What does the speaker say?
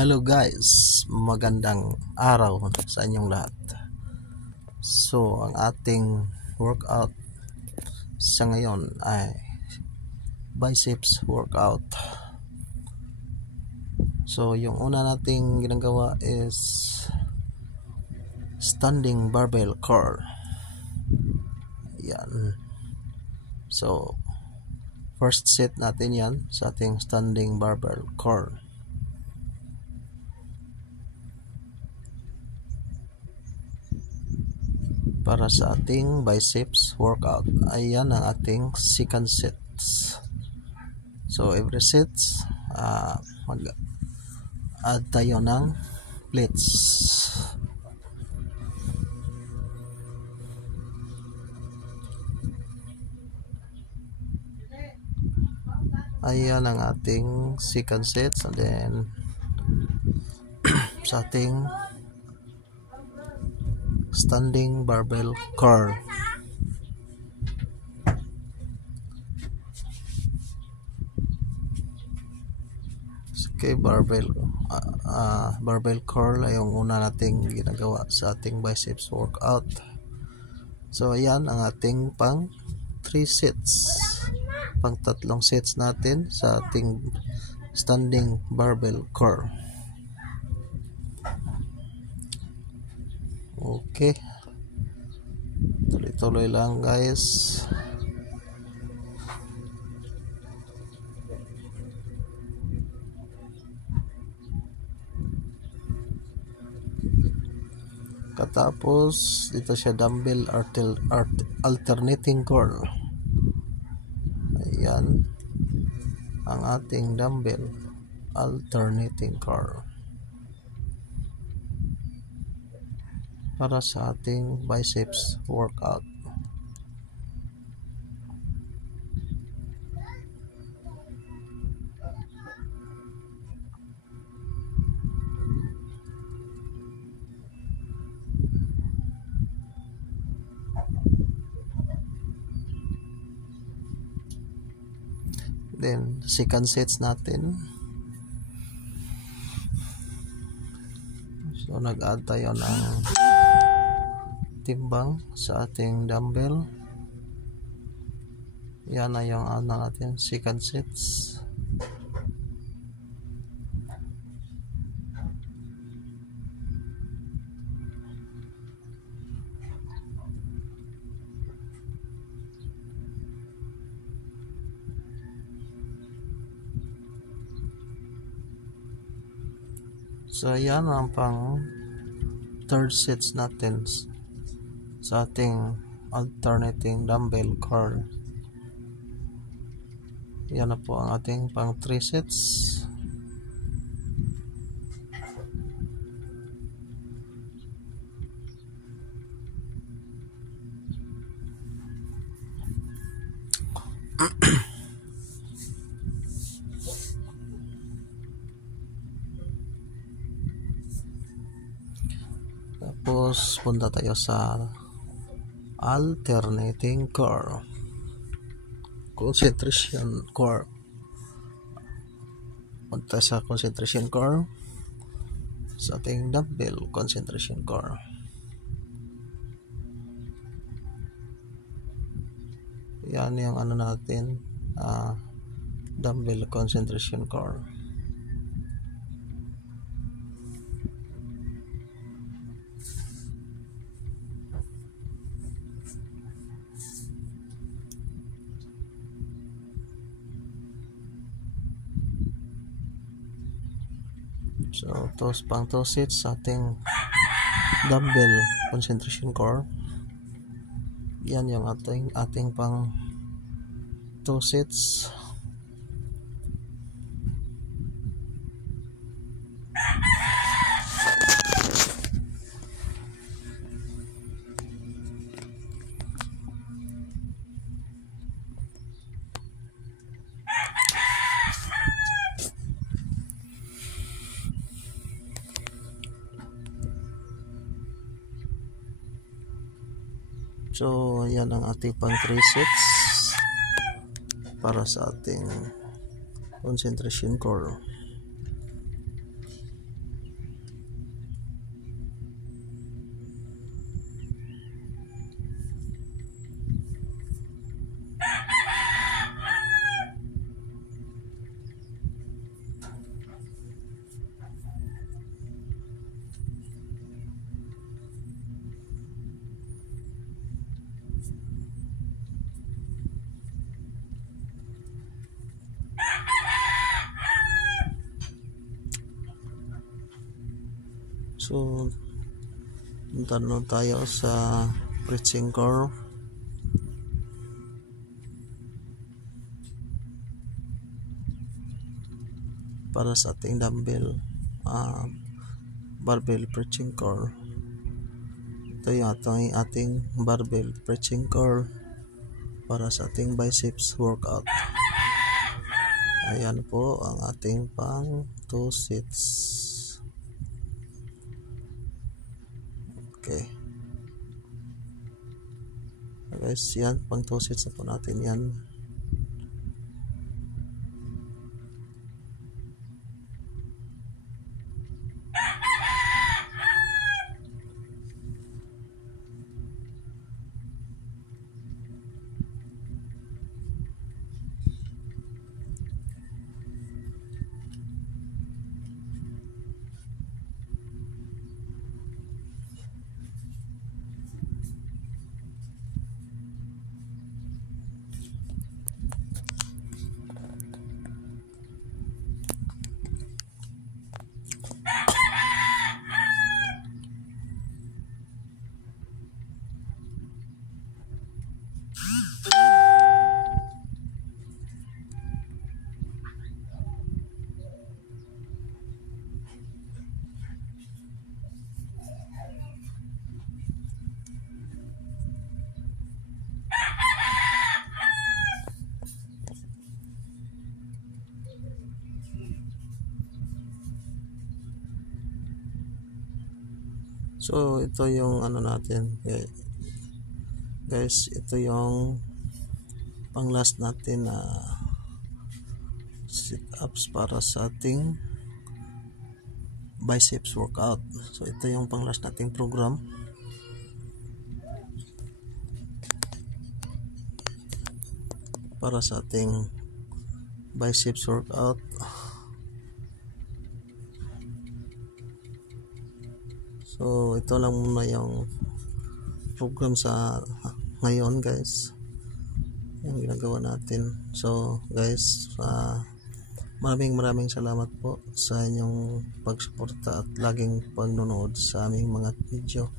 Hello guys, magandang araw sa inyong lahat. So, ang ating workout sa ngayon ay biceps workout. So, yung una nating ginagawa is standing barbell curl. Yan. So, first set natin yan sa ating standing barbell curl. Para sa ating biceps workout, ayan ang ating second sets. So every sets mag-add tayo ng plates. Ayan ang ating second sets, and then sa ating standing barbell curl. Okay, barbell curl ay yung una nating ginagawa sa ating biceps workout. So ayan ang ating pang 3 sets, pang tatlong sets natin sa ating standing barbell curl. Okay, tuloy-tuloy lang guys. Katapos dito siya dumbbell alternating curl. Ayan ang ating dumbbell alternating curl para sa ating biceps workout. Then second sets natin. So nag-add tayo ng timbang sa ating dumbbell. Yan na yung natin second sets. So yan ang pang third sets natin sa ating alternating dumbbell curl. Yan na po ang ating pang 3 sets. Tapos punta tayo sa alternating curl, concentration curl. Punta sa concentration curl sa ating dumbbell concentration curl. Yan yung natin, dumbbell concentration curl. So pang 2 sets sa ating dumbbell concentration curl. Yan yung ating pang 2 sets. So yan ang ating pang 3 sets para sa ating concentration curl. So punta na tayo sa preaching curve. Para sa ating dumbbell barbell preaching curl. Ito yung ating barbell preaching curl para sa ating biceps workout. Ayan po ang ating pang 2 sets. Okay. Guys, yan pang 2 sets na po natin yan. So ito yung ano natin guys, ito yung pang last natin na sit ups para sa ating biceps workout. So ito yung pang last nating program para sa ating biceps workout. So ito lang muna yung program sa ngayon guys, yung ginagawa natin. So guys, maraming salamat po sa inyong pagsuporta at laging pagnonood sa aming mga video.